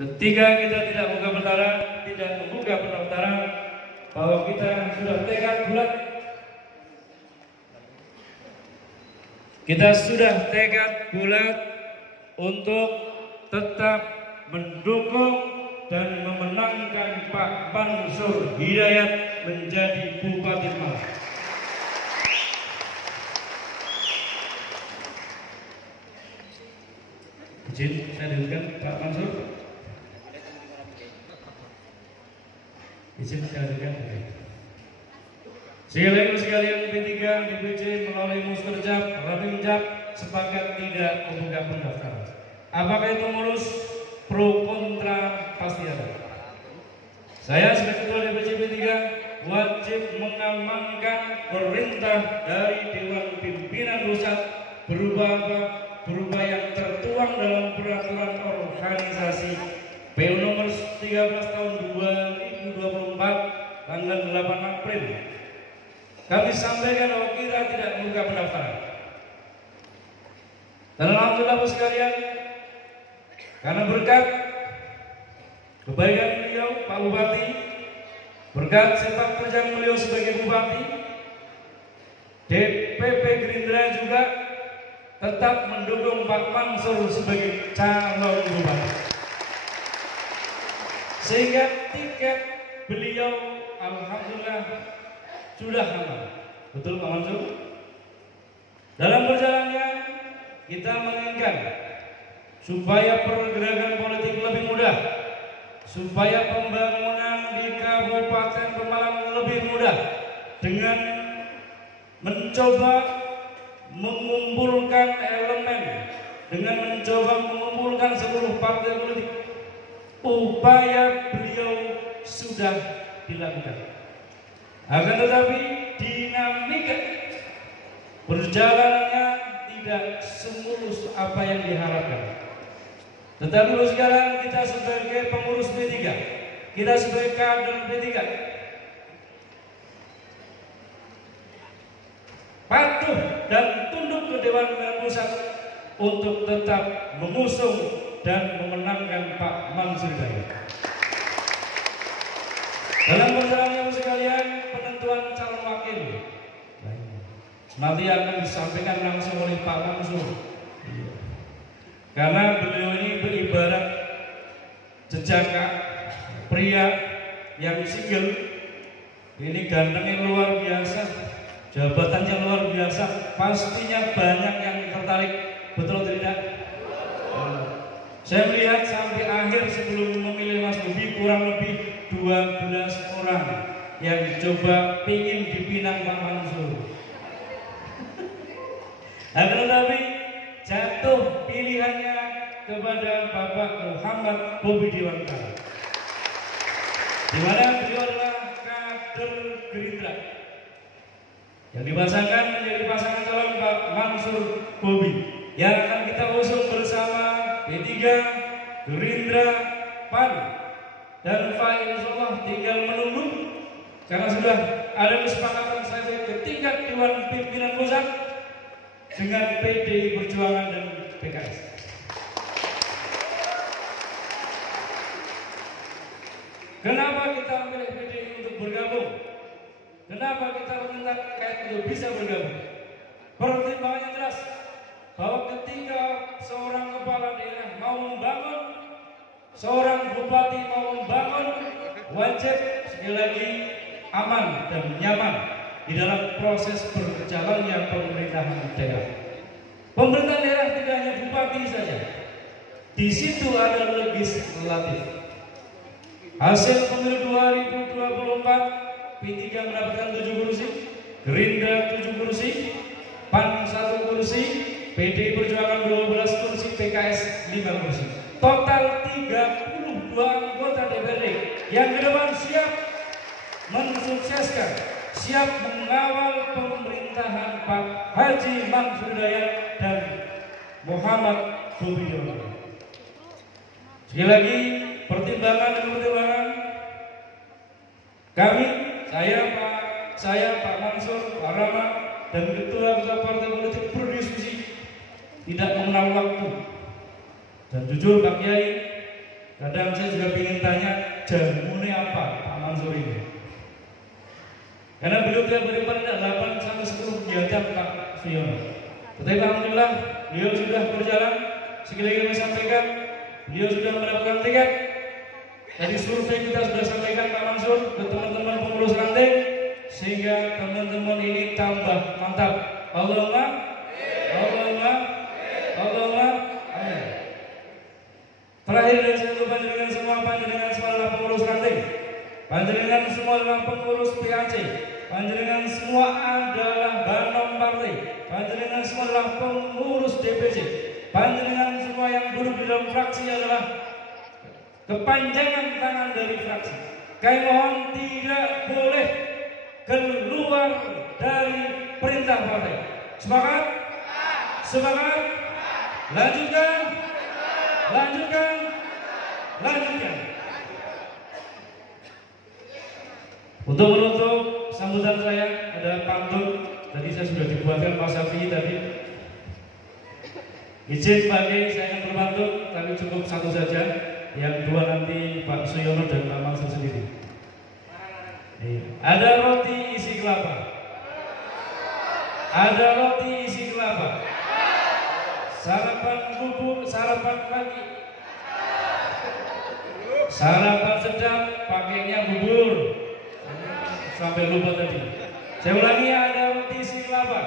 Ketika kita tidak membuka pendaftaran, bahwa kita sudah tekad bulat, untuk tetap mendukung dan memenangkan Pak Mansur Hidayat menjadi Bupati Malang. Izin saya diberikan Pak Mansur. Izin saya diberikan. Sekalian P3 DPC melalui Muskerjap, Rapimjap sepakat tidak membuka pendaftaran. Apakah itu mulus? Pro kontra pasti ada. Saya sebagai ketua DPC P3 wajib mengamankan perintah dari Dewan Pimpinan Pusat berupa yang tertuang dalam peraturan organisasi PU nomor 13 tahun 2024 tanggal 8 April. Kami sampaikan bahwa kita tidak membuka pendaftaran. Dan alhamdulillah Bapak sekalian, karena berkat kebaikan beliau Pak Bupati, berkat sepak terjang beliau sebagai Bupati, DPP Gerindra juga tetap mendukung Pak Mansur sebagai calon Bupati. Sehingga tiket beliau alhamdulillah sudah aman. Betul Pak Mansur? Dalam perjalanannya kita menginginkan supaya pergerakan politik lebih mudah, supaya pembangunan di Kabupaten Pemalang lebih mudah, dengan mencoba mengumpulkan elemen, dengan mencoba mengumpulkan seluruh partai politik. Upaya beliau sudah dilakukan. Akan tetapi dinamika perjalanannya tidak semulus apa yang diharapkan. Tetapi sekarang kita sebagai pengurus P3, kita sebagai kader P3 patuh dan tunduk ke Dewan Pimpinan Pusat untuk tetap mengusung dan memenangkan Pak Mansur Hidayat. Dalam perjalanan sekalian, penentuan calon wakil nanti akan disampaikan langsung oleh Pak Mansur. Karena beliau ini beribarat jejaka pria yang single. Ini gantengnya luar biasa, jabatannya luar biasa, pastinya banyak yang tertarik. Betul atau tidak? Saya melihat sampai akhir sebelum memilih Mas Bobi kurang lebih 12 orang yang coba ingin dipinang Pak Mansur. Tetapi jatuh pilihannya kepada Bapak Muhammad Bobi Dewantara, di mana beliau adalah kader Gerindra yang dipasangkan menjadi pasangan calon Pak Mansur Bobi yang akan kita usung bersama P3, Gerindra, PAN, dan Pak insyaallah tinggal menunggu karena sudah ada kesepakatan saya ke tingkat Dewan Pimpinan Pusat dengan PDI Perjuangan dan PKS. Kenapa kita memilih PDI untuk bergabung? Kenapa kita meminta PKS untuk bisa bergabung? Pertimbangannya jelas, bahwa ketika seorang kepala daerah mau membangun, seorang bupati mau membangun, wajib sekali lagi aman dan nyaman di dalam proses berjalannya pemerintahan daerah. Pemerintahan daerah tidak hanya bupati saja, di situ ada legislatif. Hasil pemilu 2024, P3 mendapatkan 7 kursi, Gerindra 7 kursi, PAN 1 kursi, PDI Perjuangan 12 kursi, PKS 5 kursi. Total 32 anggota DPRD yang ke depan siap mensukseskan, siap mengawal pemerintahan Pak Haji Mansur Hidayat dan Muhammad Bobi Dewantara. Sekali lagi, pertimbangan kami, saya Pak Mansur, Pak Rama, dan ketua-ketua partai politik berdiskusi, tidak mengenal waktu. Dan jujur Pak Kiai, Kadang saya juga ingin tanya, jamune apa Pak Mansur ini? Karena beliau tidak beribadah 8 sampai 10 jam Pak Suyono. Tetapi alhamdulillah beliau sudah berjalan. Sekali lagi kami sampaikan, beliau sudah mendapatkan tiket. Dari survei kita sudah sampaikan Pak Mansur ke teman-teman pengurus ranting, sehingga teman-teman ini tambah mantap. Allahumma, Allahumma, Allahumma, amin. Terakhir dari saya panjenengan semua adalah pengurus ranting. Panjenengan semua adalah pengurus PAC. Panjenengan semua adalah banom partai. Panjenengan semua adalah pengurus DPC. Panjenengan semua yang duduk di dalam fraksi adalah kepanjangan tangan dari fraksi. Kami mohon tidak boleh keluar dari perintah partai. Semangat? Semangat? Lanjutkan? Lanjutkan? Lanjutkan. Untuk menutup sambutan saya ada pantun. Tadi saya sudah dibuatkan Pak Safi tadi. Izin bagi saya akan berpantun, tapi cukup satu saja. Yang dua nanti Pak Suyono dan Pak Mansur sendiri. Ada roti isi kelapa. Ada roti isi kelapa. Sarapan bubur, sarapan pagi. Sarapan sedap, pakainya bubur. Sampai lupa tadi. Saya ulangi, ada roti isi kelapa.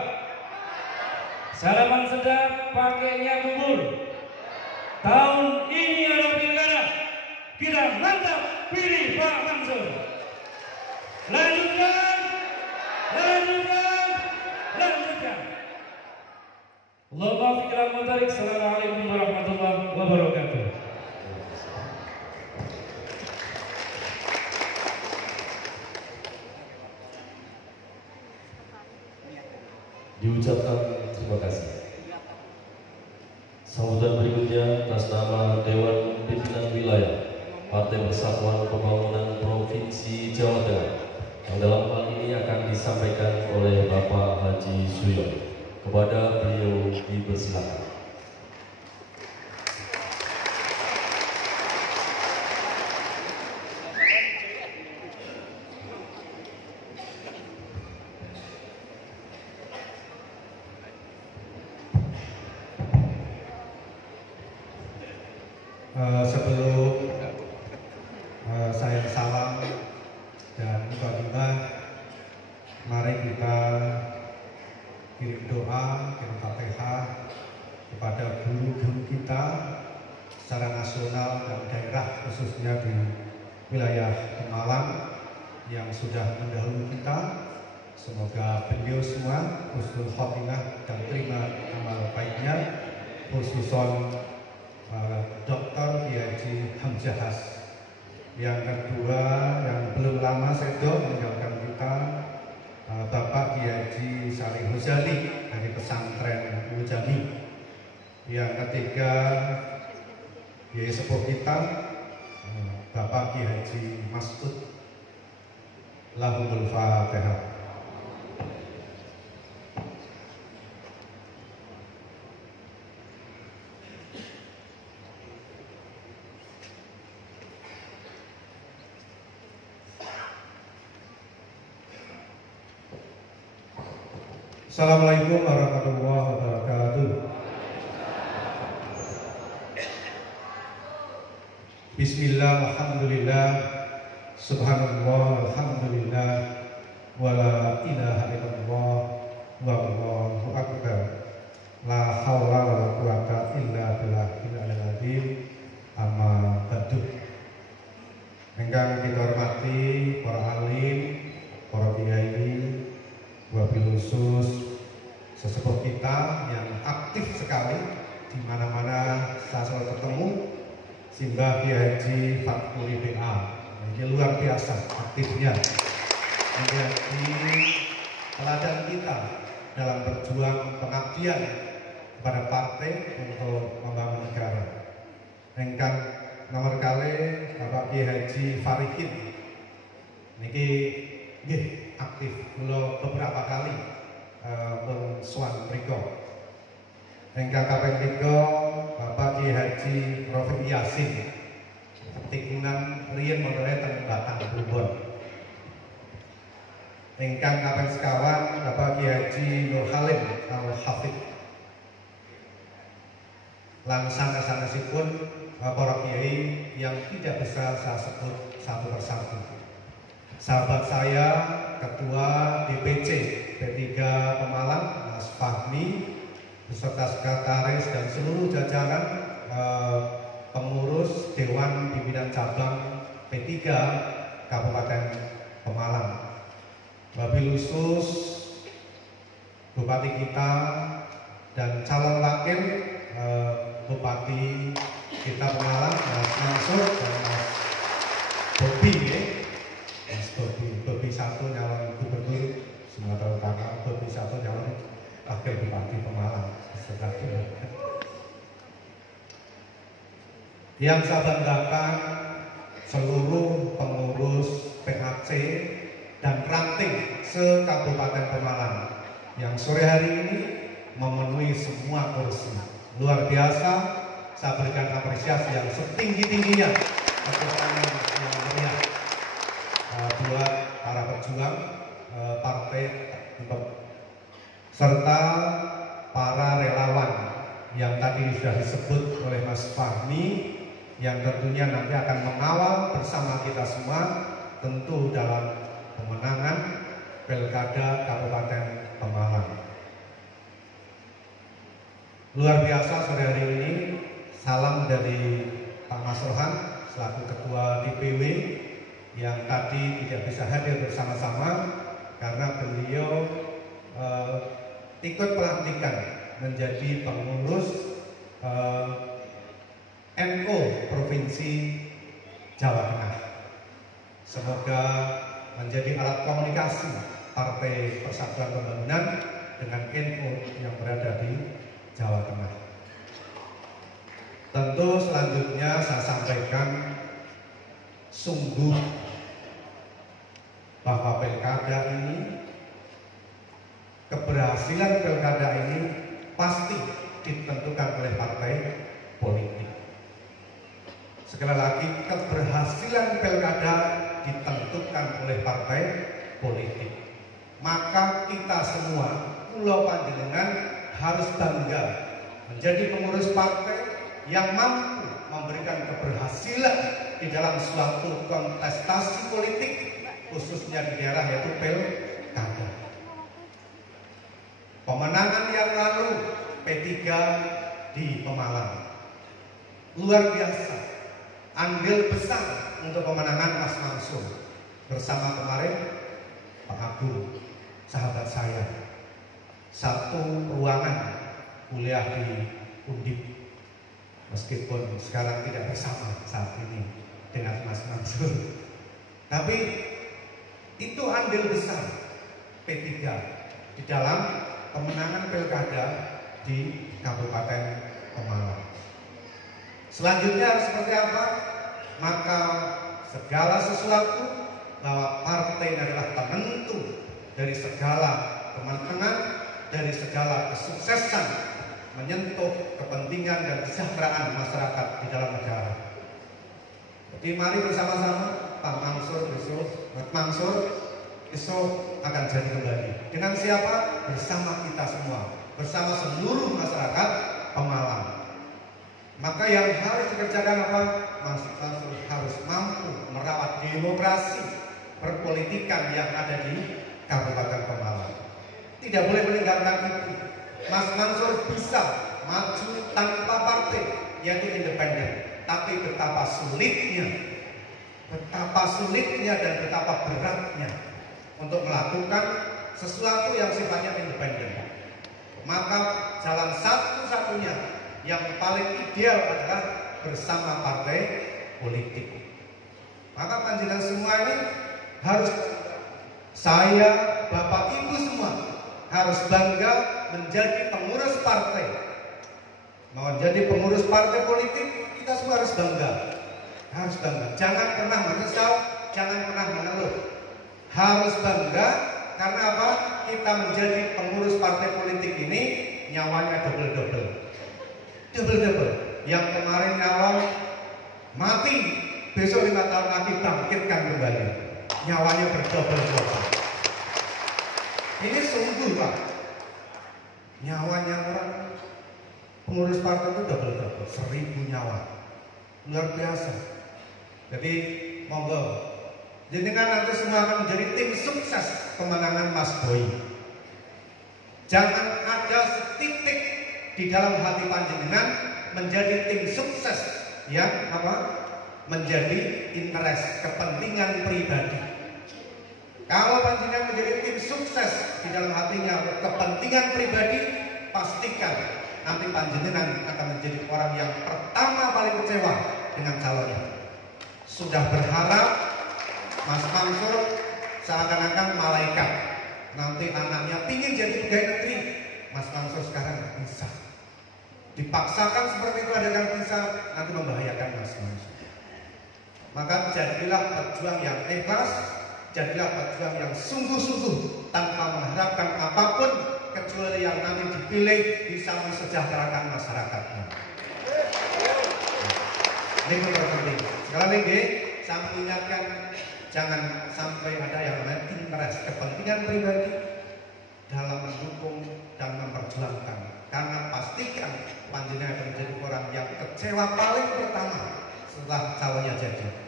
Sarapan sedap, pakainya bubur. Tahun ini ada pilkada. Kita mantap pilih Pak Mansur. Lanjutkan, lanjutkan, lanjutkan. Allahumma fikirah mutarik. Assalamualaikum warahmatullahi wabarakatuh. Diucapkan terima kasih. Sambutan berikutnya atas nama Dewan Pimpinan Wilayah Partai Persatuan Pembangunan Provinsi Jawa Tengah, yang dalam hal ini akan disampaikan oleh Bapak Haji Suyono. Kepada beliau dipersilakan. Sebelum saya salam dan mukadimah, mari kita kirim doa, kirim Fatihah kepada guru-guru kita secara nasional dan daerah, khususnya di wilayah Malang yang sudah mendahului kita. Semoga beliau semua husnul khotimah dan terima amal baiknya, khususon Dr. Haji Hamzahas. Yang kedua, yang belum lama sedo meninggalkan kita, Bapak Haji Salih Huzali dari pesantren Mujami. Yang ketiga, Kiai sepuh kita, Bapak Haji Mas'ud. Lahumul Fatihah. Assalamualaikum warahmatullahi wabarakatuh. Bismillah, alhamdulillah, subhanallah, alhamdulillah, wala ilaha illallah, wallahu akbar. La haula wala quwata illa billahil aliyyil azim. Amma ba'du. Ingkang kita hormati para alim, para kiai, wabil khusus sesepuh kita yang aktif sekali di mana-mana saya selalu ketemu, Simbah Kiai Haji Fatkuri BA. Ini luar biasa aktifnya, menjadi teladan kita dalam berjuang pengabdian kepada partai untuk membangun negara. Engkang nomor kali Bapak Kiai Haji Farikin niki nggih aktif kula beberapa kali mensuan mriku. Engkang kaping 3 Bapak Kiai Haji Rafiq Yasin tikungan riyen modele teng Batang Plumbon. Ingkang kaping sekawan Bapak Kiai Haji Nur Halim Al-Hafidh. Lan sanes-sanesipun para kiai yang tidak bisa saya sebut satu persatu. Sahabat saya, Ketua DPC P3 Pemalang, Mas Fahmi, beserta sekretaris dan seluruh jajaran pengurus Dewan Pimpinan Cabang P3 Kabupaten Pemalang, Wabil khusus Bupati kita dan calon wakil Bupati kita Pemalang, Mas Mansur dan Mas Bobi, Mas Bobi satu nyalon gubernur Sumatera Utara, Bobi satu nyalon wakil Bupati Pemalang. Yang saya banggakan seluruh pengurus PAC dan ranting se-Kabupaten Pemalang yang sore hari ini memenuhi semua kursi. Luar biasa, saya berikan apresiasi yang setinggi-tingginya atas tangan yang meriah buat para pejuang partai serta para relawan yang tadi sudah disebut oleh Mas Fahmi, yang tentunya nanti akan mengawal bersama kita semua tentu dalam pemenangan Pilkada Kabupaten Pemalang. Luar biasa sore hari ini, salam dari Pak Mas Rohan selaku Ketua DPW yang tadi tidak bisa hadir bersama-sama karena beliau ikut pelantikan menjadi pengurus NU Provinsi Jawa Tengah. Semoga menjadi alat komunikasi Partai Persatuan Pembangunan dengan NU yang berada di Jawa Tengah. Tentu selanjutnya saya sampaikan sungguh bahwa pilkada ini, keberhasilan pilkada ini pasti ditentukan oleh partai politik. Sekali lagi, keberhasilan pilkada ditentukan oleh partai politik. Maka kita semua, pulau panjenengan, harus bangga menjadi pengurus partai yang mampu memberikan keberhasilan di dalam suatu kontestasi politik, khususnya di daerah yaitu pilkada. Pemenangan yang lalu P3 di Pemalang luar biasa, andil besar untuk pemenangan Mas Mansur bersama kemarin Pak Agung, sahabat saya, satu ruangan kuliah di Undip, meskipun sekarang tidak bersama saat ini dengan Mas Mansur, tapi itu andil besar P3 di dalam pemenangan pilkada di Kabupaten Pemalang. Selanjutnya harus seperti apa? Maka segala sesuatu bahwa partai adalah penentu dari segala kemenangan, dari segala kesuksesan menyentuh kepentingan dan kesejahteraan masyarakat di dalam negara. Jadi mari bersama-sama Pak Mansur besok akan jadi kembali. Dengan siapa? Bersama kita semua, bersama seluruh masyarakat Pemalang. Maka yang harus dikerjakan apa? Mas Mansur harus mampu merawat demokrasi perpolitikan yang ada di Kabupaten Pemalang. Tidak boleh meninggalkan itu. Mas Mansur bisa maju tanpa partai, yaitu independen. Tapi betapa sulitnya dan betapa beratnya untuk melakukan sesuatu yang sifatnya independen. Maka jalan satu-satunya yang paling ideal adalah bersama partai politik. Maka panjenengan semua ini harus, saya, Bapak Ibu semua harus bangga menjadi pengurus partai. Mau jadi pengurus partai politik, kita semua harus bangga. Harus bangga. Jangan pernah menyesal, jangan pernah mengeluh. Harus bangga karena apa? Kita menjadi pengurus partai politik ini nyawanya double-double. Yang kemarin nyawa mati besok 5 tahun lagi bangkitkan kembali, nyawanya berdobel-dobel. Ini sungguh Pak, nyawanya orang pengurus partai itu double-double, 1000 nyawa, luar biasa. Jadi monggo, jadi kan nanti semua akan menjadi tim sukses kemenangan Mas Boy. Jangan ada setitik di dalam hati panjenengan menjadi tim sukses yang menjadi interest, kepentingan pribadi. Kalau panjenengan menjadi tim sukses di dalam hatinya kepentingan pribadi, pastikan nanti panjenengan akan menjadi orang yang pertama paling kecewa dengan calonnya. Sudah berharap Mas Mansur seakan-akan malaikat, nanti anaknya pingin jadi pegawai negeri, Mas Mansur sekarang nggak bisa. Dipaksakan seperti itu ada yang bisa, nanti membahayakan Mas Mansur. Maka jadilah pejuang yang ikhlas, jadilah pejuang yang sungguh-sungguh tanpa mengharapkan apapun kecuali yang nanti dipilih bisa mensejahterakan masyarakatnya. Ini penting. Sekali lagi saya ingatkan, jangan sampai ada yang namanya interest, kepentingan pribadi dalam mendukung dan memperjuangkan. Karena pastikan panjenengan akan menjadi orang yang kecewa paling pertama setelah calonnya jadi.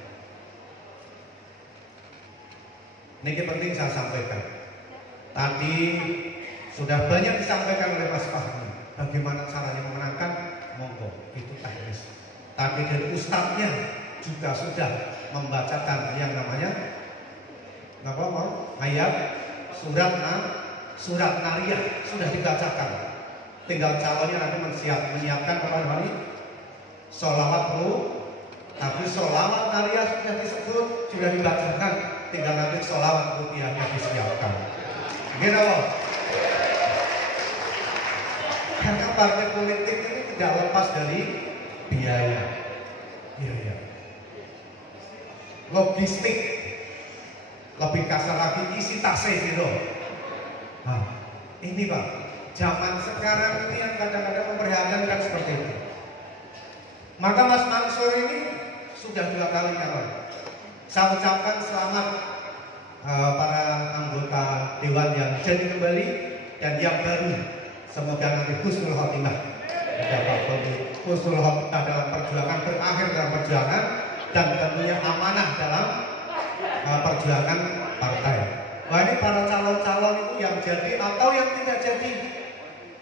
Ini penting saya sampaikan. Tadi sudah banyak disampaikan oleh Mas Fahmi. Bagaimana caranya memenangkan? Monggo, itu teknis. Tadi dari ustadznya juga sudah membacakan yang namanya ayat surat Nariyah sudah dibacakan. Tinggal calonnya nanti menyiapkan apa namanya sholawat tapi sholawat Nariyah sudah disebut, sudah dibacakan. Tinggal nanti sholawat rupiahnya disiapkan. Gitu loh. Karena partai politik ini tidak lepas dari biaya. Logistik, lebih kasar lagi isi tasnya gitu. Nah, ini Pak, zaman sekarang ini yang kadang-kadang memprihatinkan seperti itu. Maka Mas Mansur ini sudah 2 kali calon. Saya ucapkan selamat para anggota Dewan yang jadi kembali dan yang baru. Semoga nanti husnul khotimah. Husnul khotimah dalam perjuangan, berakhir dalam perjuangan, dan tentunya amanah dalam perjuangan partai. Wah, ini para calon-calon itu yang jadi atau yang tidak jadi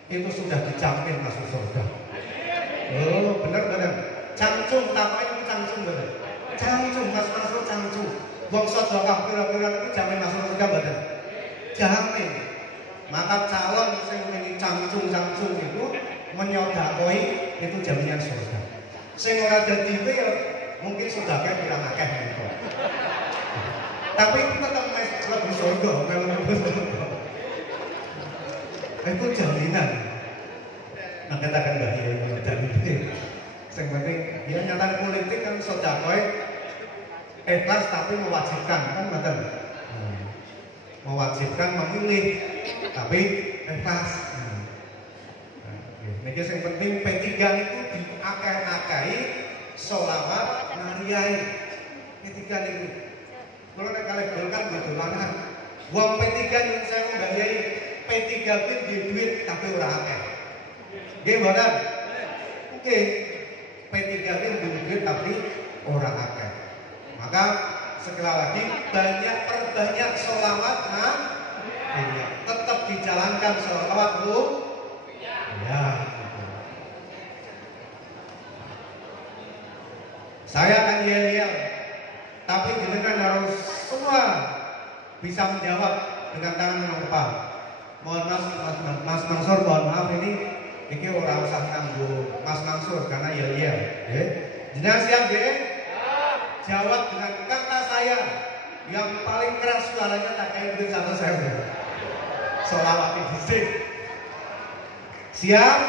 itu sudah dijamin masuk surga. Oh, benar. Cangcung, tamanya itu cangcung benar. Cangcung, Mas Mansur cangcung. Wong sedekah kira-kira itu jamin masuk surga benar. Jamin. Maka calon yang ini cangcung itu menyodakoi itu jaminan surga. Sing ora dadi itu ya mungkin sudah kayak pirang akeh gitu. Tapi itu tetap lebih surga, lebih surga. Itu jaminan. Nah, kita akan bahaya dari itu. Yang penting dia nyata politik kan sedekah ikhlas tapi mewajibkan kan betul. Mewajibkan memilih tapi ikhlas. Nah, yang penting P3 itu diakai-akai sholawat nariyai. P3 itu kalau nek kalih Golkar gitu lanang. Wong P3 yang saya nggayai P3 itu di duit tapi ora akeh. Nggih mboten? Oke. P3 itu di duit tapi ora akeh. Maka sekali lagi perbanyak sholawat tetap dijalankan sholawat ya. Saya akan yel-yel, tapi jenengan harus semua bisa menjawab dengan tangan menopang. Mohon maaf Mas Mansur, mohon maaf ini orang usah kanggo Mas Mansur karena yel-yel. Jenengan siap nggih? Jawab dengan kata saya yang paling keras suaranya tak kayak duit 1.000. Sholawat dhisik. Siap?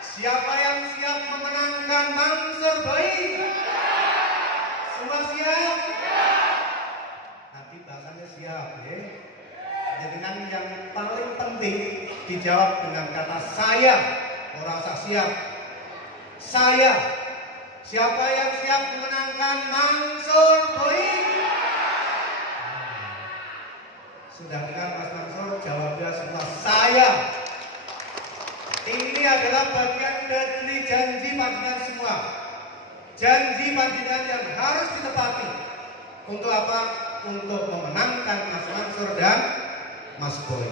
Siapa yang siap memenangkan Mansur Boy? Semua siap? Nanti bahasanya siap, ya. Jadi yang paling penting dijawab dengan kata saya. Orang usah siap. Saya. Siapa yang siap siap memenangkan Mansur Boy? Sudah dengar Mas Mansur? Jawabnya semua saya. Ini adalah bagian dari janji panjenengan semua. Janji panjenengan yang harus ditepati. Untuk apa? Untuk memenangkan Mas Mansur dan Mas Boy.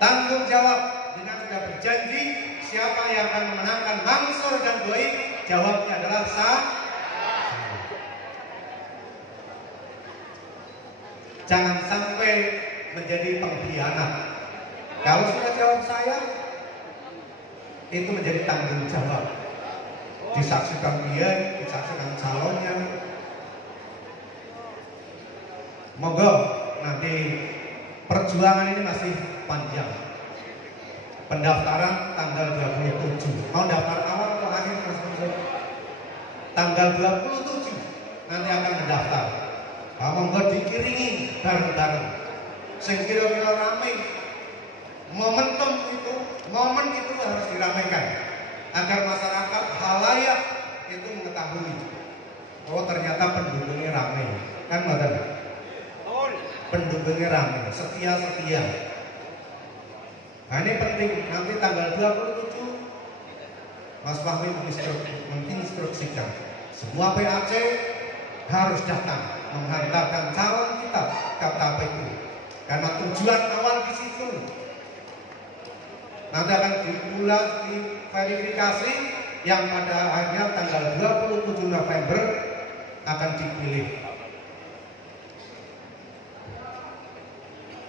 Tanggung jawab, dengan sudah berjanji siapa yang akan memenangkan Mansur dan Boy, jawabnya adalah saya. Jangan sampai menjadi pengkhianat. Kalau sudah jawab saya, itu menjadi tanggung jawab. Disaksikan dia, disaksikan calonnya. Monggo nanti perjuangan ini masih panjang. Pendaftaran tanggal 27. Mau daftar awal atau akhir Mas Mansur? Tanggal 27 nanti akan mendaftar. Monggo dikiringi bareng-bareng. Sing kira-kira ramai. Momen itu harus diramaikan agar masyarakat halayak itu mengetahui. Oh ternyata pendukungnya ramai. Kan ngoten. Pendukungnya ramai, setia. Nah ini penting, nanti tanggal 27 Mas Fahmi menginstruksikan semua PAC harus datang menghantarkan calon kita ke KPU karena tujuan awal di situ. Nanti akan dimulai diverifikasi yang pada akhirnya tanggal 27 November akan dipilih.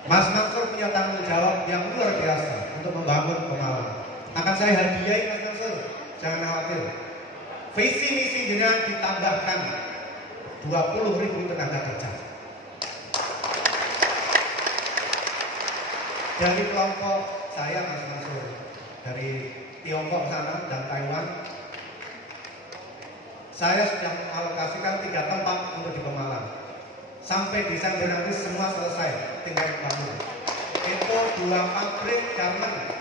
Mas Mansur punya tanggung jawab yang luar biasa untuk membangun Pemalang. Akan saya hadiahi Mas Mansur, jangan khawatir. Visi misi jenengan ditambahkan 20.000 tenaga kerja. Dari kelompok saya Mas Mansur, dari Tiongkok sana dan Taiwan, saya sudah mengalokasikan 3 tempat untuk di Pemalang. Sampai Desember nanti semua selesai, tinggal dibangun. Itu 2 pabrik garmen,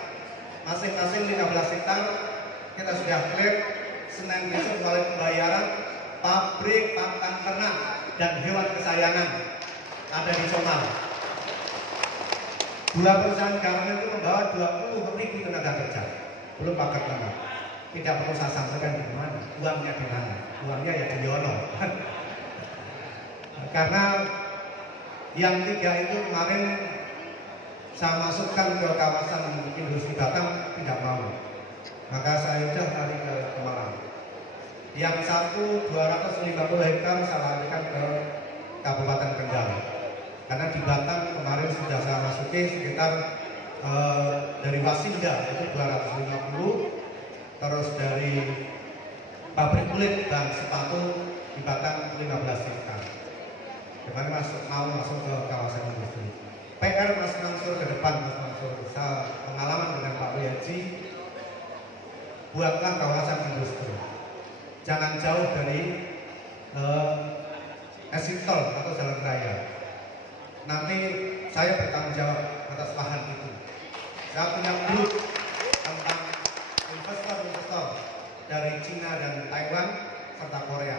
masing-masing 15 hektar. Kita sudah klaim, Senin besok mulai pembayaran. Pabrik pakan ternak dan hewan kesayangan ada di Somal. 2 perusahaan garmen itu membawa 20.000 tenaga kerja, belum pakan ternak. Tidak perlu saya sampaikan di mana, uangnya di mana. Uangnya ya di Yono. Karena yang 3 itu kemarin saya masukkan ke kawasan industri Batam tidak mau, maka saya sudah lari ke Pemalang. Yang 250 hektar saya larikan ke Kabupaten Kendal. Karena di Batam kemarin sudah saya masuki sekitar dari Wasinda itu 250, terus dari pabrik kulit dan sepatu di Batam 15 hektar. Kemarin mau masuk ke kawasan industri. PR Mas Mansur ke depan, Mas Mansur, saya pengalaman dengan Pak Wiyaji, buatlah kawasan industri. Jangan jauh dari exit tol atau jalan raya. Nanti saya bertanggung jawab atas lahan itu. Saya punya grup tentang investor-investor dari Cina dan Taiwan serta Korea.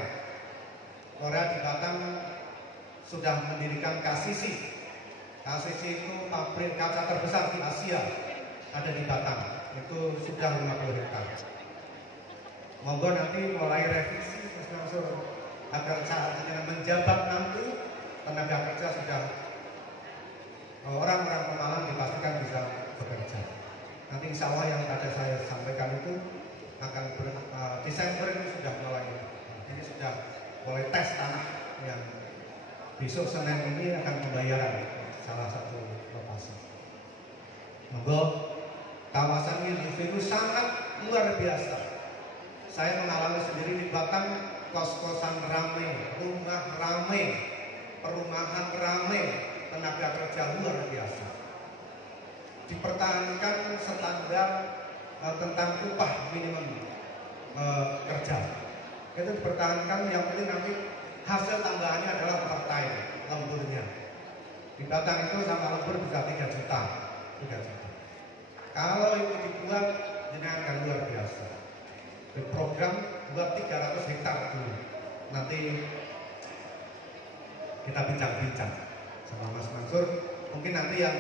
Korea di Batam sudah mendirikan KCC. KCC itu pabrik kaca terbesar di Asia, ada di Batam. Itu sudah 50 hektar. Monggo nanti mulai revisi Mas Mansur agar saat dengan menjabat nanti tenaga kerja sudah orang-orang Pemalang dipastikan bisa bekerja. Nanti insya Allah yang tadi saya sampaikan itu akan Desember ini sudah mulai. Ini sudah mulai tes tanah yang besok Senin ini akan pembayaran salah satu lokasi. Monggo kawasan industri itu sangat luar biasa. Saya mengalami sendiri di Batam, kos-kosan ramai, rumah ramai, perumahan ramai, tenaga kerja luar biasa. Dipertahankan standar tentang upah minimum kerja. Itu dipertahankan, yang penting nanti hasil tambahannya adalah part-time, lemburnya. Di Batam itu sama lembur bisa 3 juta. Kalau itu dibuat, jenengan akan luar biasa. Di program buat 300 hektar dulu. Nanti kita bincang-bincang sama Mas Mansur. Mungkin nanti yang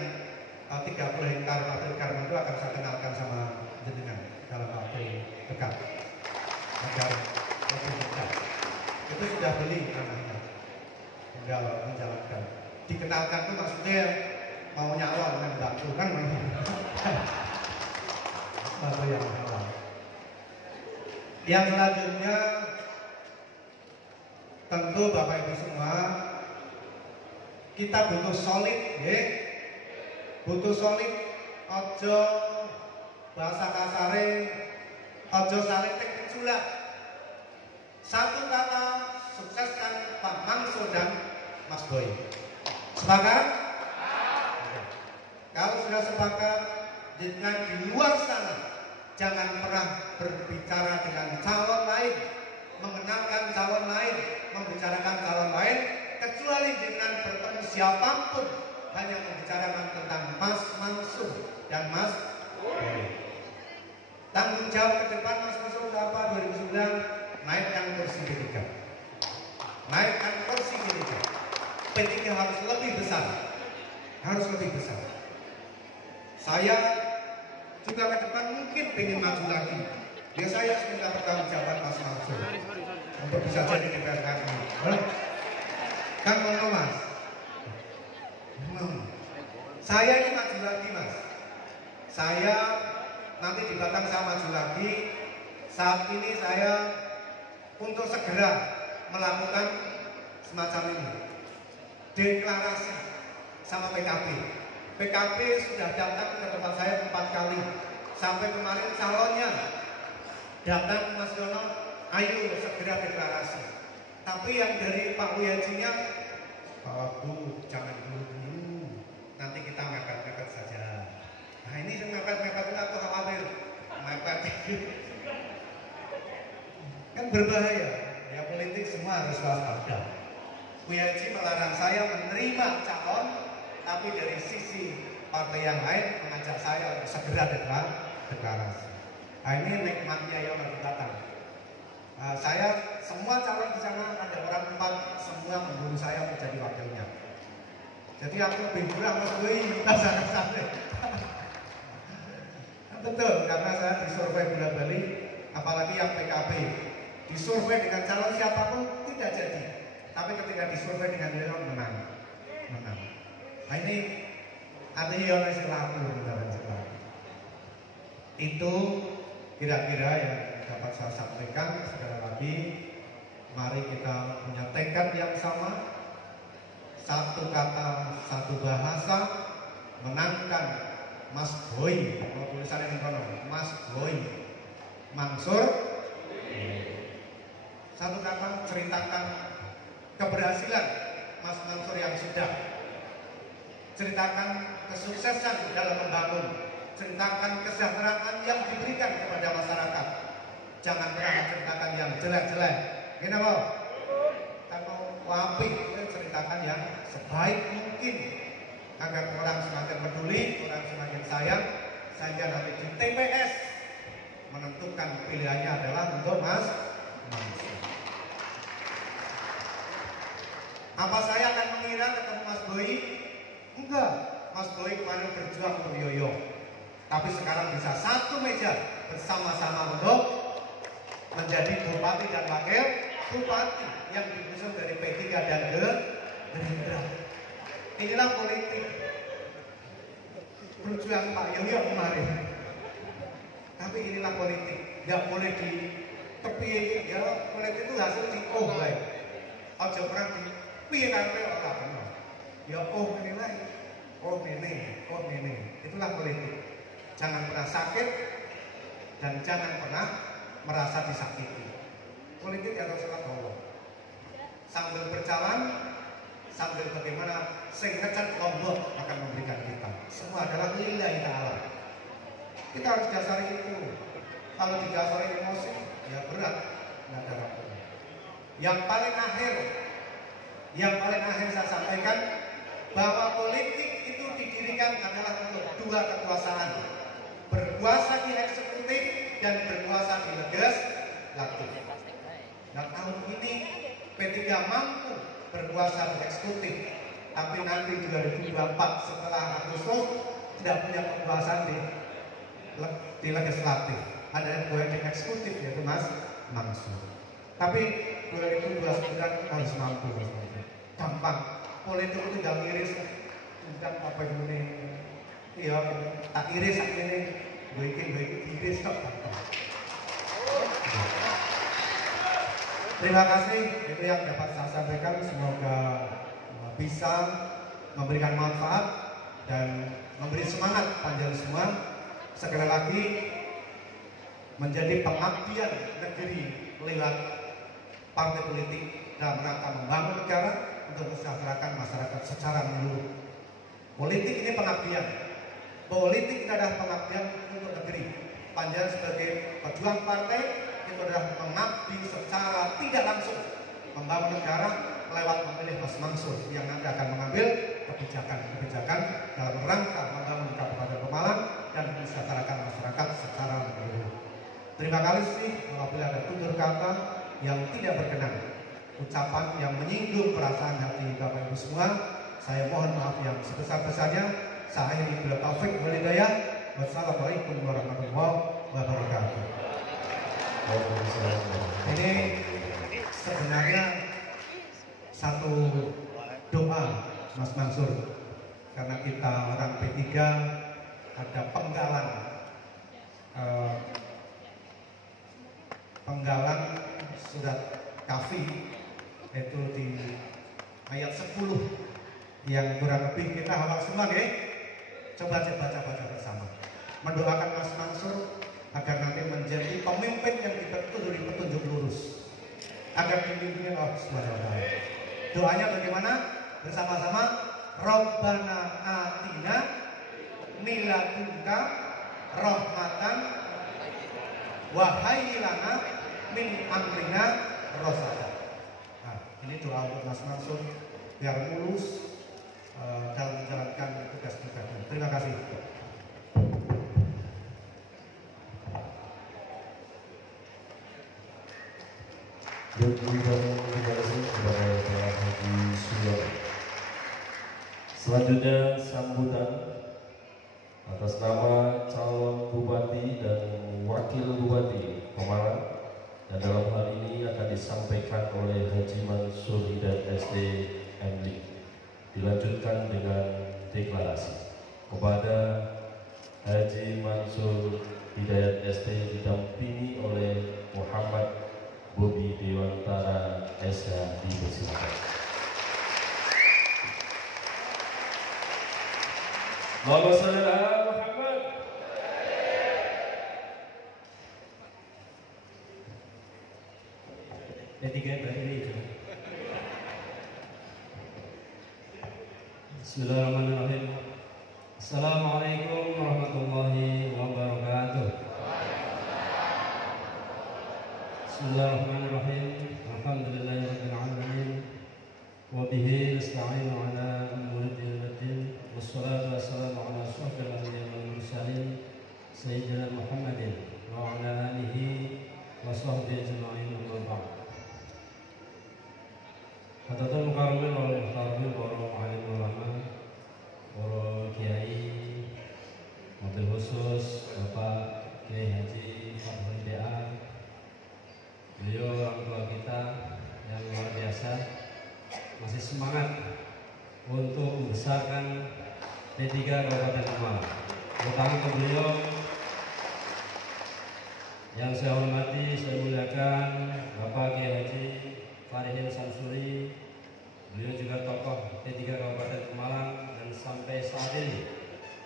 30 hektar Pabrik Karman itu akan saya kenalkan sama jenengan dalam waktu dekat agar lebih dekat. Itu sudah beli tanahnya, tinggal menjalankan. Dikenalkan itu maksudnya mau nyalon membantu kan sesuatu yang halal. Yang selanjutnya tentu Bapak Ibu semua kita butuh solid, ya. Butuh solid, ojo bahasa kasare, ojo saling keculah. Satu kata sukseskan Pak Mansur dan Mas Boy. Sepakat? Kalau sudah sepakat, jangan di luar sana jangan pernah berbicara dengan calon lain, mengenalkan calon lain, membicarakan calon lain, kecuali dengan bertemu siapapun hanya membicarakan tentang Mas Mansur dan Mas Boy. Tanggung jawab ke depan Mas Mansur apa 2009 naikkan kursi P3. Naikkan kursi P3. P3 harus lebih besar. Harus lebih besar. Saya juga ke depan mungkin ingin maju lagi. Ya saya harus minta pertanggungjawaban Mas Mansur untuk bisa jadi DPR RI. Kan mau Mas? Saya ini maju lagi Mas. Saya nanti di Batang saya maju lagi. Saat ini saya untuk segera melakukan semacam ini, deklarasi sama PKB. PKB sudah datang ke tempat saya 4 kali. Sampai kemarin calonnya datang ke Mas Yono, ayo segera deklarasi. Tapi yang dari Pak Wiyajinya, Pak Bu jangan dulu, nanti kita mepet-mepet saja. Nah ini mepet-mepet itu aku khawatir, mepet kan berbahaya. Ya politik semua harus waspada. Wiyaji melarang saya menerima calon, tapi dari sisi partai yang lain mengajak saya untuk segera deklarasi. Nah ini nikmatnya yang lagi datang. Saya semua calon di sana ada orang 4, semua memburu saya menjadi wakilnya. Jadi aku lebih murah Mas Boy, kita santai-santai. Betul, karena saya disurvei bolak-balik, apalagi yang PKB. Disurvei dengan calon siapapun tidak jadi, tapi ketika disurvei dengan dia menang. Nah ini artinya oleh selaku itu kira-kira yang dapat saya sampaikan. Sekali lagi, mari kita punya tekad yang sama, satu kata, satu bahasa, menangkan Mas Boy. Mau tulisannya di kono, Mas Boy Mansur. Satu kata, ceritakan keberhasilan Mas Mansur yang sudah, ceritakan kesuksesan dalam membangun, ceritakan kesejahteraan yang diberikan kepada masyarakat. Jangan pernah menceritakan yang jelek-jelek. Gini mau? Kalau apik, ceritakan yang sebaik mungkin agar orang semakin peduli, orang semakin sayang, sehingga nanti di TPS menentukan pilihannya adalah untuk Mas Mansur. Apa saya akan mengira ketemu Mas Boy? Enggak. Mas Boy kemarin berjuang untuk Yoyo, tapi sekarang bisa satu meja bersama-sama untuk menjadi bupati dan wakil bupati yang diusung dari P3 dan Gerindra. Inilah politik. Berjuang Pak Yoyo kemarin, tapi inilah politik. Nggak boleh di tepi. Ya politik itu hasil di baik. Ojo pernah di piye karepe ora bener. Ya menilai, ini. Itulah politik. Jangan pernah sakit dan jangan pernah merasa disakiti. Politik harus Allah. Sambil berjalan, sambil bagaimana sengkecat Allah akan memberikan kita. Semua adalah lillahi ta'ala. Kita harus dasari itu. Kalau didasari emosi, ya berat, nggak ada apa. Yang paling akhir saya sampaikan bahwa politik itu didirikan adalah untuk 2 kekuasaan, berkuasa di eksekutif dan berkuasa di legislatif. Nah, tahun ini P3 mampu berkuasa di eksekutif, tapi nanti 2024 setelah Agustus tidak punya kekuasaan di legislatif. Ada yang boleh di eksekutif, yaitu Mas Mansur. Tapi 2029 harus mampu. Gampang. Politik itu tidak iris, bukan apa ini. Iya, tak iris ini, bikin iris kok. Terima kasih, itu yang dapat saya sampaikan. Semoga bisa memberikan manfaat dan memberi semangat panjang semua. Sekali lagi menjadi pengabdian negeri lewat partai politik dalam rangka membangun negara untuk mensejahterakan masyarakat secara menyeluruh. Politik ini pengabdian. Politik adalah pengabdian untuk negeri. Panjang sebagai pejuang partai itu adalah mengabdi secara tidak langsung membangun negara lewat memilih Mas Mansur yang nanti akan mengambil kebijakan-kebijakan dalam rangka membangun Kabupaten Pemalang dan mensejahterakan masyarakat secara menyeluruh. Terima kasih apabila ada tutur kata yang tidak berkenan, ucapan yang menyinggung perasaan hati Bapak Ibu semua, saya mohon maaf yang sebesar-besarnya. Saya akhiri bila taufik wal hidayah. Wassalamualaikum warahmatullahi wabarakatuh. Ini sebenarnya satu doa Mas Mansur, karena kita orang P3 ada penggalan surat kafi itu di ayat 10 yang kurang lebih kita hafal semua ya. Coba baca bersama. Mendoakan Mas Mansur agar nanti menjadi pemimpin yang diberi petunjuk lurus, agar dibimbing oleh Subhanahu wa Ta'ala. Doanya bagaimana? Bersama-sama. Rabbana atina min ladunka rahmatan wa hayyi lana min amrina rasyada. Nah, ini doa untuk Mas Mansur biar mulus dalam menjalankan tugas-tugasnya. Terima kasih. Terima kasih kepada Pak Haji Suyono. Selanjutnya sambutan atas nama calon bupati dan wakil bupati Pemalang, dan dalam hal ini akan disampaikan oleh Haji Mansur Hidayat SD MLI. Dilanjutkan dengan deklarasi kepada Haji Mansur Hidayat SD didampingi oleh Muhammad Bobi Dewantara SH dipersilakan. Allahumma shalli ala Muhammad. P3 berdiri. Bismillahirrahmanirrahim. Assalamualaikum warahmatullahi wabarakatuh. Bismillahirrahmanirrahim. Alhamdulillahirabbil alamin. Wa bihi nasta'inu ala umuri din. Wassalatu wassalamu ala asyrafil anbiya'i wal mursalin sayyidina Muhammadin wa ala alihi wa sahbihi ajma'in. Amma ba'd. Hadatul mukarramin wal muhtaramin para alim ulama, para kiai, mobil khusus Bapak Kiai Haji Fathul DA, beliau orang tua kita yang luar biasa, masih semangat untuk membesarkan P3 Kabupaten Pemalang. Utang ke beliau yang saya hormati, saya muliakan Bapak Kiai Haji Farihin Samsuri. Beliau juga tokoh P3 Kabupaten Pemalang, dan sampai saat ini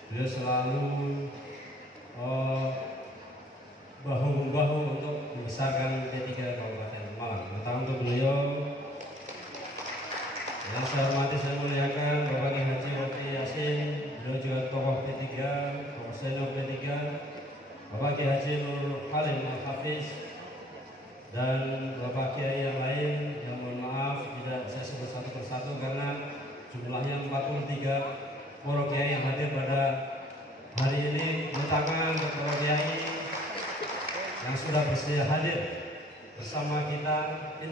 beliau selalu bahu-membahu untuk membesarkan P3 Kabupaten Pemalang. Utang untuk beliau yang saya hormati, saya muliakan Bapak Kiai Haji Wafri Yasin. Beliau juga tokoh P3, tokoh senior P3. Bapak Kiai Haji Nur Halim Al-Hafiz dan Bapak Kiai yang lain, yang mohon maaf tidak saya sebut satu persatu karena jumlahnya 43 para kiai yang hadir pada hari ini. Tangan untuk para kiai yang sudah bersedia hadir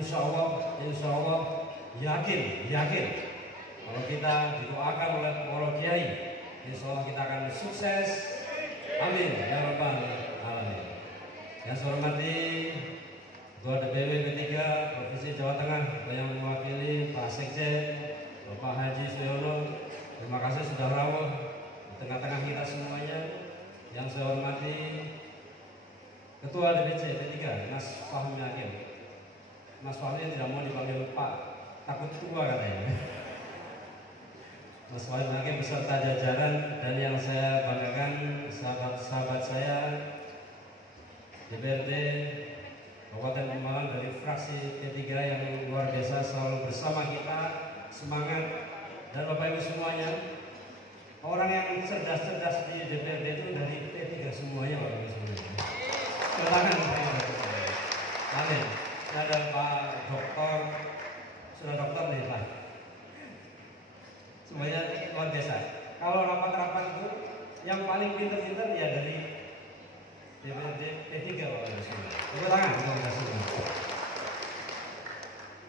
insya Allah yakin kalau kita didoakan oleh para kiai, insya Allah kita akan sukses. Amin ya rabbal alamin. Yang saya hormati Ketua DPW P3 Provinsi Jawa Tengah yang mewakili Pak Sekjen Bapak Haji Suyono, terima kasih sudah rawuh di tengah-tengah kita semuanya. Yang saya hormati Ketua DPC P3 Mas Fahmi Hakim. Mas Fahmi tidak mau dipanggil Pak, takut tua katanya. Mas Fahmi Hakim beserta jajaran, dan yang saya banggakan sahabat-sahabat saya DPRD Kabupaten Pemalang dari fraksi P3 yang luar biasa selalu bersama kita, semangat. Dan Bapak Ibu semuanya, orang yang cerdas-cerdas di DPRD itu dari P3 semuanya, Bapak Ibu semuanya. Silakan. Amin. Ada Pak Doktor, sudah dokter nih Pak. Semuanya luar biasa. Kalau rapat-rapat itu yang paling pintar-pintar ya dari DPRD P3 Bapak Ibu semua. Tepuk tangan untuk kita semua.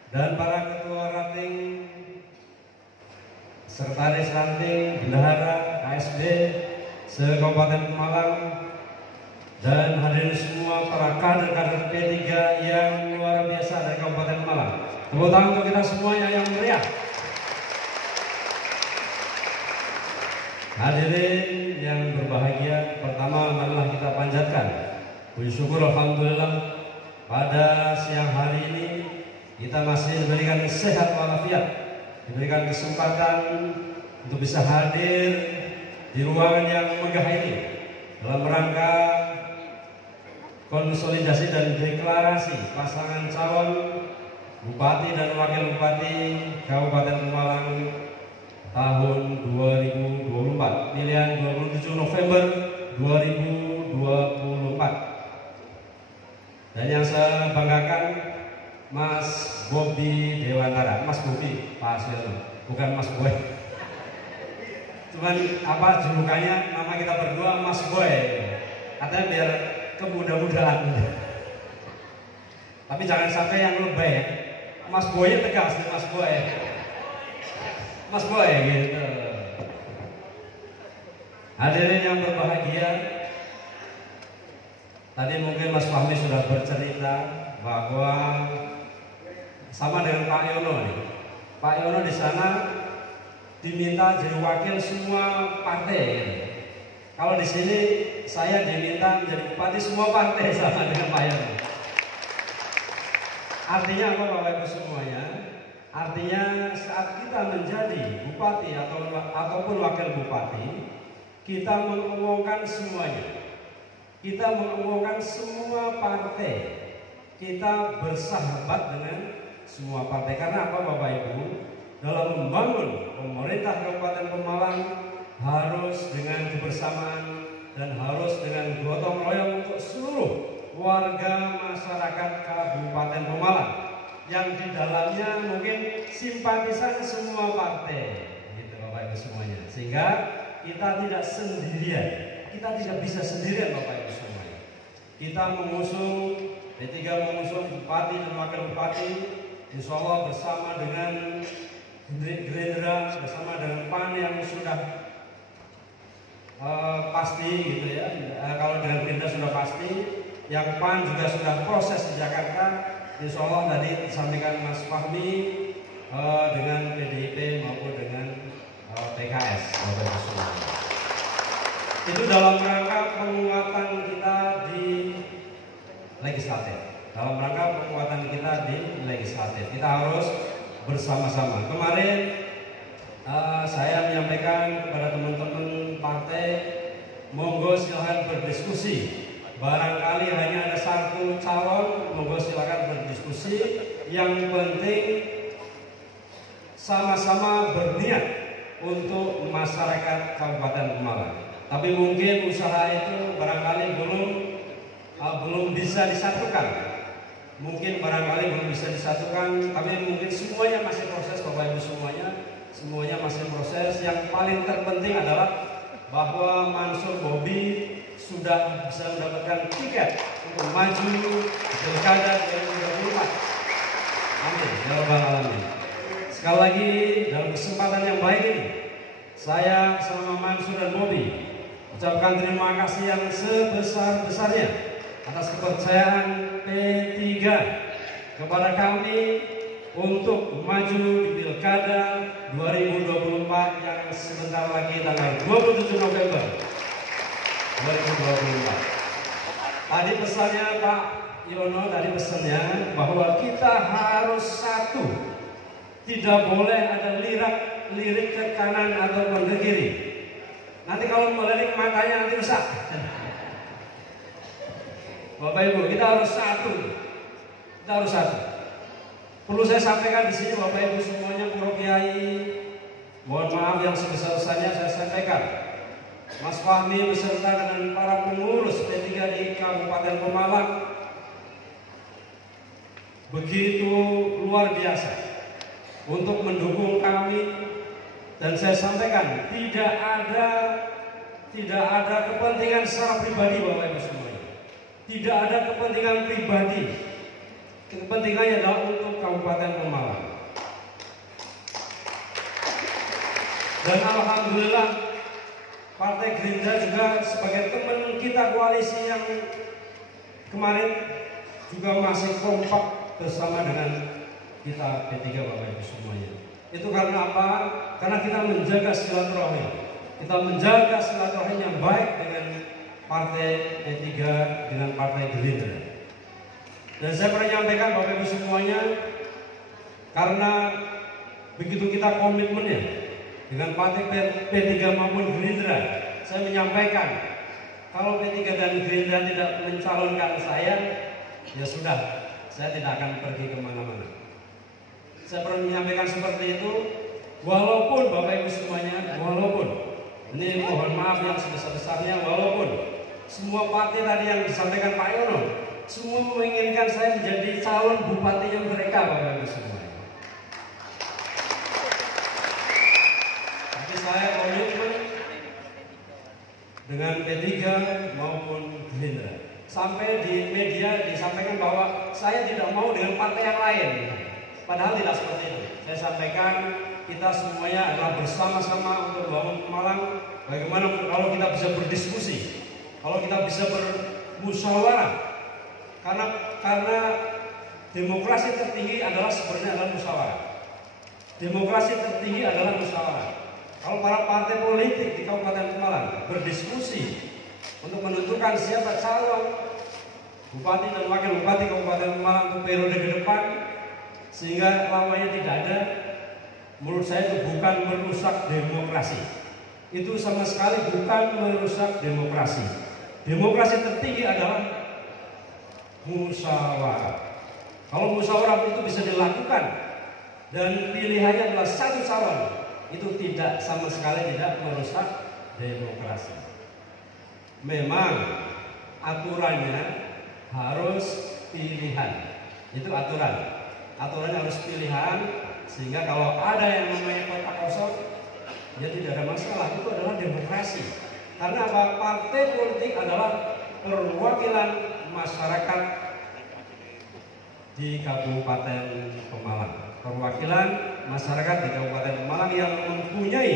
Dan para ketua ranting, sekretaris ranting, bendahara, KSB, se-Kabupaten Pemalang, dan hadirin semua para kader-kader P3 yang luar biasa dari Kabupaten Pemalang. Tepuk tangan untuk kita semuanya yang meriah. Hadirin yang berbahagia, pertama marilah kita panjatkan puji syukur alhamdulillah pada siang hari ini kita masih diberikan sehat walafiat, diberikan kesempatan untuk bisa hadir di ruangan yang megah ini dalam rangka konsolidasi dan deklarasi pasangan calon Bupati dan Wakil Bupati Kabupaten Pemalang tahun 2024, pilihan 27 November 2024. Dan yang saya banggakan Mas Bobi Dewantara, Mas Bobi Pak Suyono, bukan Mas Boy. Cuman apa julukannya, nama kita berdua Mas Boy, katanya biar kemudah-mudahan. Tapi jangan sampai yang lebay ya. Mas Boy tegas nih, Mas Boy. Mas Boy gitu. Hadirin yang berbahagia, tadi mungkin Mas Fahmi sudah bercerita bahwa sama dengan Pak Yono nih. Pak Yono di sana diminta jadi wakil semua partai. Gitu. Kalau di sini saya diminta menjadi bupati semua partai sama dengan Pak Yono. Artinya apa Bapak Ibu semuanya? Artinya saat kita menjadi bupati ataupun wakil bupati, kita mengumumkan semuanya. Kita mengumumkan semua partai. Kita bersahabat dengan semua partai. Karena apa Bapak Ibu? Dalam membangun pemerintah Kabupaten Pemalang harus dengan kebersamaan dan harus dengan gotong royong untuk seluruh warga masyarakat Kabupaten Pemalang yang di dalamnya mungkin simpatisan semua partai, gitu Bapak Ibu semuanya. Sehingga kita tidak sendirian, kita tidak bisa sendirian Bapak Ibu semuanya. Kita mengusung P3 mengusung bupati dan wakil bupati, insya Allah bersama dengan Gerindra, bersama dengan PAN yang sudah pasti gitu ya. Kalau dengan Gerindra sudah pasti, yang PAN juga sudah proses di Jakarta. Insya Allah tadi disampaikan Mas Fahmi dengan PDIP maupun dengan PKS. Itu dalam rangka penguatan kita di legislatif. Dalam rangka penguatan kita di legislatif, kita harus bersama-sama. Kemarin saya menyampaikan kepada teman-teman partai, monggo silahkan berdiskusi. Barangkali hanya ada satu calon, monggo silakan berdiskusi. Yang penting sama-sama berniat untuk masyarakat Kabupaten Pemalang. Tapi mungkin usaha itu barangkali belum bisa disatukan. Mungkin barangkali belum bisa disatukan, tapi mungkin semuanya masih proses Bapak Ibu semuanya masih proses. Yang paling terpenting adalah bahwa Mansur Bobi sudah bisa mendapatkan tiket untuk maju di Pilkada 2024. Amin. Ya Rabbal Alamin. Sekali lagi dalam kesempatan yang baik ini, saya bersama Mansur dan Bobi ucapkan terima kasih yang sebesar-besarnya atas kepercayaan P3 kepada kami untuk maju di Pilkada 2024 yang sebentar lagi tanggal 27 November 2024. Tadi pesannya Pak Yono, tadi pesannya bahwa kita harus satu, tidak boleh ada lirik ke kanan atau ke kiri. Nanti kalau melirik matanya nanti rusak. Bapak Ibu, kita harus satu. Kita harus satu. Perlu saya sampaikan di sini Bapak Ibu semuanya, Pro Kiai, mohon maaf yang sebesar-besarnya saya sampaikan. Mas Fahmi beserta dengan para pengurus P3 di Kabupaten Pemalang begitu luar biasa untuk mendukung kami, dan saya sampaikan tidak ada kepentingan secara pribadi Bapak Ibu semuanya. Tidak ada kepentingan pribadi. Kepentingannya adalah untuk Kabupaten Pemalang. Dan alhamdulillah Partai Gerindra juga sebagai teman kita koalisi yang kemarin juga masih kompak bersama dengan kita P3 Bapak Ibu semuanya. Itu karena apa? Karena kita menjaga silaturahmi. Kita menjaga silaturahmi yang baik dengan Partai P3 dengan Partai Gerindra. Dan saya pernah menyampaikan Bapak Ibu semuanya, karena begitu kita komitmennya dengan Partai P3 maupun Gerindra, saya menyampaikan kalau P3 dan Gerindra tidak mencalonkan saya, ya sudah, saya tidak akan pergi kemana-mana. Saya pernah menyampaikan seperti itu, walaupun Bapak Ibu semuanya, walaupun ini mohon maaf yang sebesar-besarnya, walaupun semua partai tadi yang disampaikan Pak Yono, semua menginginkan saya menjadi calon bupatinya mereka Bapak Ibu semuanya. Tapi saya komitmen dengan P3 maupun Gerindra. Sampai di media disampaikan bahwa saya tidak mau dengan partai yang lain. Padahal tidak seperti itu. Saya sampaikan kita semuanya adalah bersama-sama untuk membangun Pemalang. Bagaimana kalau kita bisa berdiskusi, kalau kita bisa bermusyawarah, karena demokrasi tertinggi adalah sebenarnya adalah musyawarah. Demokrasi tertinggi adalah musyawarah. Kalau para partai politik di Kabupaten Pemalang berdiskusi untuk menentukan siapa calon bupati dan wakil bupati Kabupaten Pemalang untuk periode ke depan, sehingga lawannya tidak ada, menurut saya itu bukan merusak demokrasi. Itu sama sekali bukan merusak demokrasi. Demokrasi tertinggi adalah musyawarah. Kalau musyawarah itu bisa dilakukan dan pilihannya adalah satu calon, itu tidak sama sekali tidak merusak demokrasi. Memang aturannya harus pilihan. Itu aturan. Aturannya harus pilihan, sehingga kalau ada yang namanya kotak kosong, ya tidak ada masalah. Itu adalah demokrasi. Karena apa? Partai politik adalah perwakilan masyarakat di Kabupaten Pemalang. Perwakilan masyarakat di Kabupaten Pemalang yang mempunyai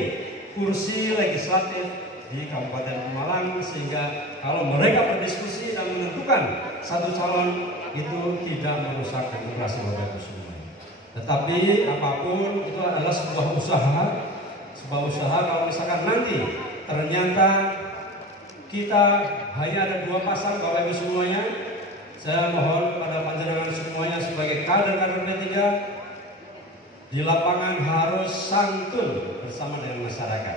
kursi legislatif di Kabupaten Pemalang, sehingga kalau mereka berdiskusi dan menentukan satu calon, itu tidak merusak demokrasi Bapak Ibu semua. Tetapi apapun itu adalah sebuah usaha kalau misalkan nanti ternyata kita hanya ada dua pasang Bapak Ibu semuanya, saya mohon pada panjenengan semuanya sebagai kader-kader P3 di lapangan harus santun bersama dengan masyarakat.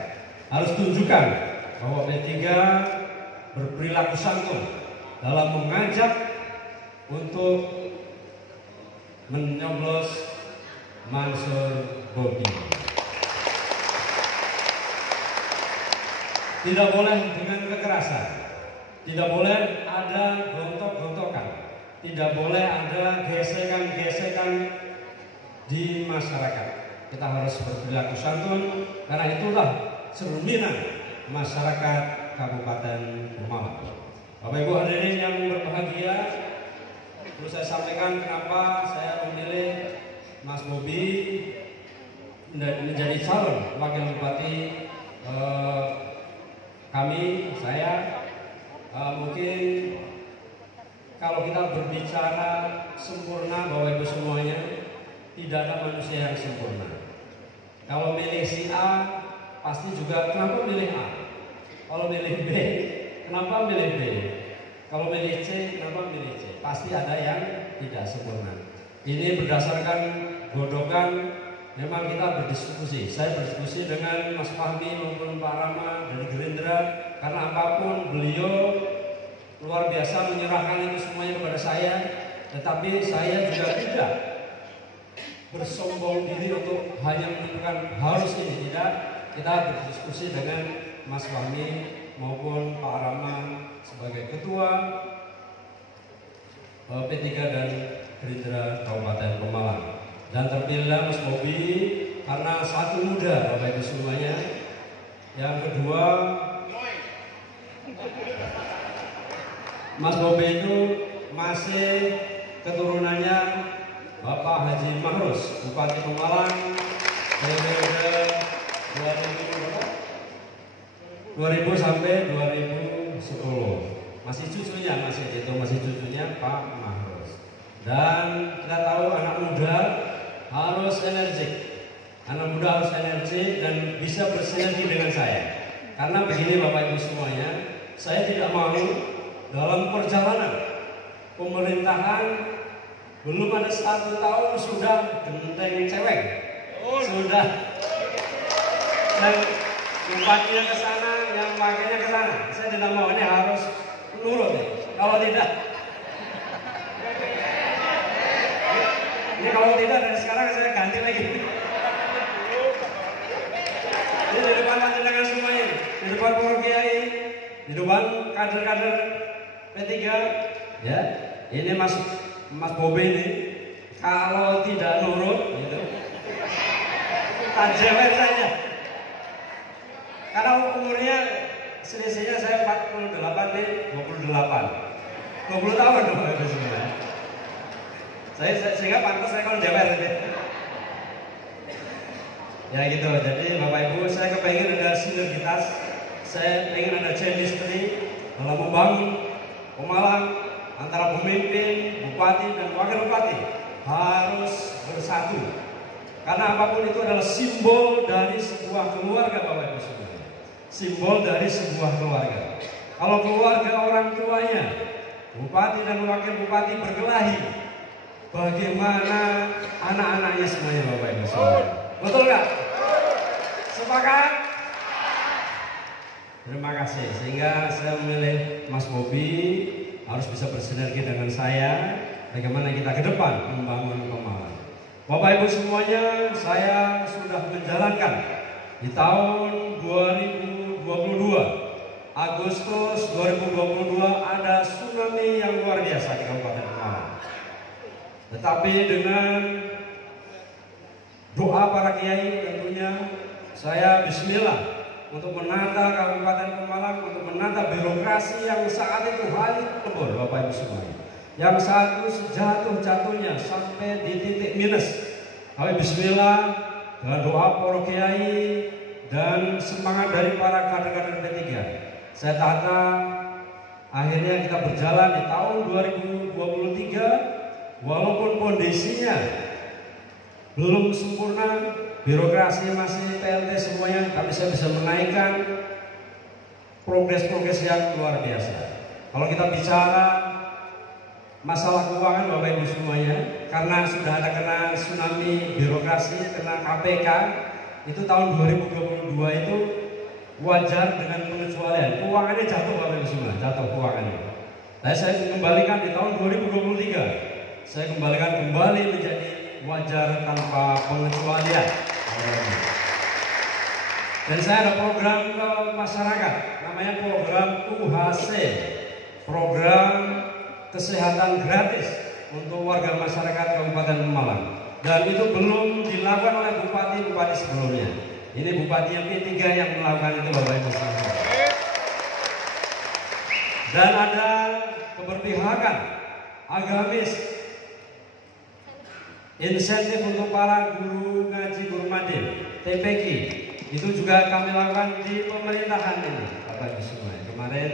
Harus tunjukkan bahwa P3 berperilaku santun dalam mengajak untuk menyoblos Mansur Bobi. Tidak boleh dengan kekerasan, tidak boleh ada gontok-gontokan, tidak boleh ada gesekan-gesekan di masyarakat. Kita harus berperilaku santun, karena itulah cerminan masyarakat Kabupaten Pemalang. Bapak Ibu hadirin yang berbahagia, perlu saya sampaikan kenapa saya memilih Mas Bobi menjadi calon wakil bupati kami, saya mungkin kalau kita berbicara sempurna Bapak Ibu semuanya, tidak ada manusia yang sempurna. Kalau milih si A, pasti juga kenapa milih A? Kalau milih B, kenapa milih B? Kalau milih C, kenapa milih C? Pasti ada yang tidak sempurna. Ini berdasarkan godokan, memang kita berdiskusi. Saya berdiskusi dengan Mas Fahmi maupun Pak Rama dari Gerindra, karena apapun beliau luar biasa menyerahkan itu semuanya kepada saya. Tetapi saya juga tidak bersombong diri untuk hanya menentukan harus ini, tidak. Kita berdiskusi dengan Mas Fahmi maupun Pak Rama sebagai ketua P3 dan Gerindra Kabupaten Pemalang. Dan terpilihlah Mas Bobi karena satu muda Bapak Ibu semuanya. Yang kedua, Mas Bobi itu masih keturunannya Bapak Haji Mahrus, Bupati Pemalang periode 2000 sampai 2010. Masih cucunya, masih cucunya Pak Mahrus. Dan kita tahu anak muda harus energik. Anak muda harus energik dan bisa bersinergi dengan saya. Karena begini Bapak Ibu semuanya, saya tidak mau dalam perjalanan pemerintahan belum ada 1 tahun sudah genteng cewek, sudah dan bupatinya ke sana, yang pakainya ke sana. Saya tidak mau, ini harus nurut. Kalau tidak, ini kalau tidak dari sekarang saya ganti lagi. Ini di depan panjenengan semuanya, di depan para kiai, di depan kader-kader P3, ya. Ini Mas Bobi ini, kalau tidak nurut, gitu, tajewer saja. Karena umurnya selisihnya saya 48 nih, 28, 20 tahun dong itu sebenarnya. Saya sehingga pantas saya kalau jewer gitu. Ya gitu. Jadi Bapak Ibu, saya kepengen ada sinergitas. Saya ingin ada chemistry dalam membangun Pemalang antara pemimpin, bupati dan wakil bupati harus bersatu. Karena apapun itu adalah simbol dari sebuah keluarga Bapak Ibu semuanya. Simbol dari sebuah keluarga. Kalau keluarga orang tuanya, bupati dan wakil bupati berkelahi, bagaimana anak-anaknya semuanya Bapak Ibu semuanya? Betul nggak? Sepakat? Terima kasih. Sehingga saya memilih Mas Bobi harus bisa bersinergi dengan saya. Bagaimana kita ke depan membangun Pemalang. Bapak Ibu semuanya, saya sudah menjalankan di tahun 2022, Agustus 2022 ada tsunami yang luar biasa di Kabupaten Pemalang. Tetapi dengan doa para kiai tentunya saya bismillah untuk menata Kabupaten Pemalang, untuk menata birokrasi yang saat itu hancur lebur Bapak Ibu semuanya. Yang satu sejatuh-jatuhnya sampai di titik minus. Kami bismillah dengan doa para kiai dan semangat dari para kader-kader P3. Saya tata akhirnya kita berjalan di tahun 2023 walaupun kondisinya belum sempurna, birokrasi masih PLT semuanya, tapi saya bisa menaikkan progres-progres yang luar biasa. Kalau kita bicara masalah keuangan Bapak Ibu semuanya, karena sudah ada kena tsunami birokrasi, kena KPK, itu tahun 2022 itu wajar dengan pengecualian. Keuangannya jatuh Bapak Ibu semua, jatuh keuangannya. Nah, saya kembalikan di tahun 2023, saya kembalikan kembali menjadi wajar tanpa pengecualian. Dan saya ada program ke masyarakat, namanya program UHC, program kesehatan gratis untuk warga masyarakat Kabupaten Pemalang. Dan itu belum dilakukan oleh bupati-bupati sebelumnya. Ini bupati yang P3 yang melakukan itu Bapak Ibu sekalian. Dan ada keberpihakan agamis insentif untuk para guru ngaji guru madin TPQ itu juga kami lakukan di pemerintahan ini Bapak Ibu semua. Kemarin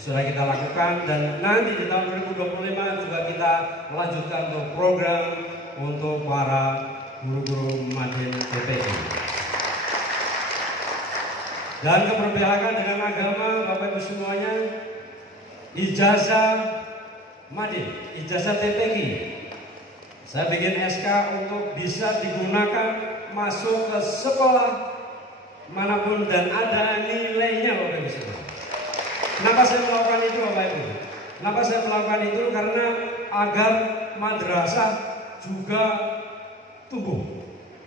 sudah kita lakukan dan nanti di tahun 2025 juga kita lanjutkan untuk program untuk para guru-guru madin TPQ. Dan keberpihakan dengan agama Bapak Ibu semuanya, ijazah madin, ijazah TPQ. Saya bikin SK untuk bisa digunakan masuk ke sekolah manapun dan ada nilainya Bapak Ibu semua. Kenapa saya melakukan itu Bapak Ibu? Kenapa saya melakukan itu? Karena agar madrasah juga tumbuh,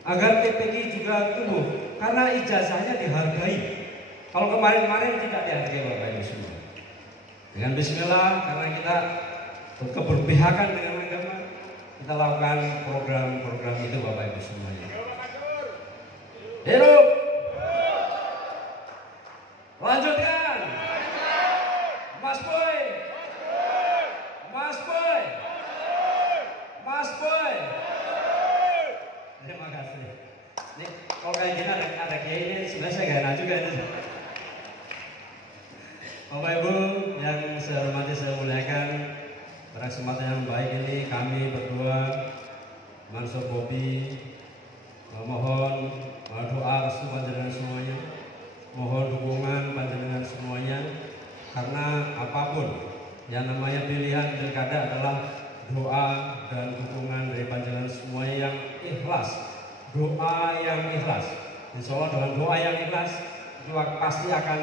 agar TPQ juga tumbuh. Karena ijazahnya dihargai. Kalau kemarin-kemarin tidak dihargai Bapak Ibu semua. Dengan Bismillah, karena kita keberpihakan dengan agama, kita lakukan program-program itu Bapak Ibu semuanya. Hidup. Lanjutkan. Mas Boy. Mas Boy. Mas Boy. Terima kasih. Nih, kalau kayak gini ada kiai sebenarnya saya gak enak juga ini. Bapak Ibu yang saya hormati, saya muliakan, pada kesempatan yang baik ini kami berdua Mansur Bobi mohon doa restu panjenengan semuanya, mohon dukungan panjenengan semuanya, karena apapun yang namanya pilihan pilkada adalah doa dan dukungan dari panjenengan semuanya yang ikhlas, doa yang ikhlas. Insya Allah dengan doa yang ikhlas itu pasti akan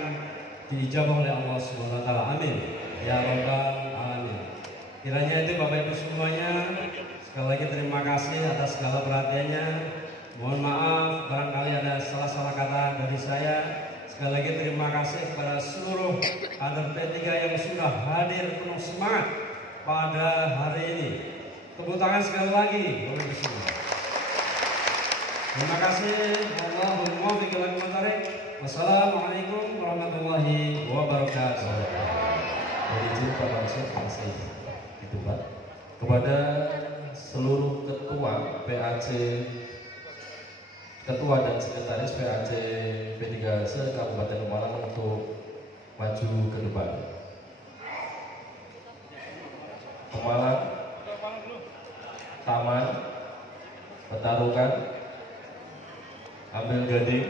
diijabah oleh Allah Subhanahu Wa Taala. Amin ya Rabbal Alamin. Kiranya itu Bapak Ibu semuanya, sekali lagi terima kasih atas segala perhatiannya. Mohon maaf barangkali ada salah-salah kata dari saya. Sekali lagi terima kasih kepada seluruh kader P3 yang sudah hadir penuh semangat pada hari ini. Tepuk tangan sekali lagi Bapak Ibu semua. Terima kasih. Allahumma muwaffiq wal muwaffiq. Wassalamualaikum warahmatullahi wabarakatuh. Dari izin Pak Mansur masih itu Pak, kepada seluruh ketua PAC, ketua dan sekretaris PAC P3 se-Kabupaten Pemalang untuk maju ke depan. Pemalang, Taman, Petarukan, Ambil Gading,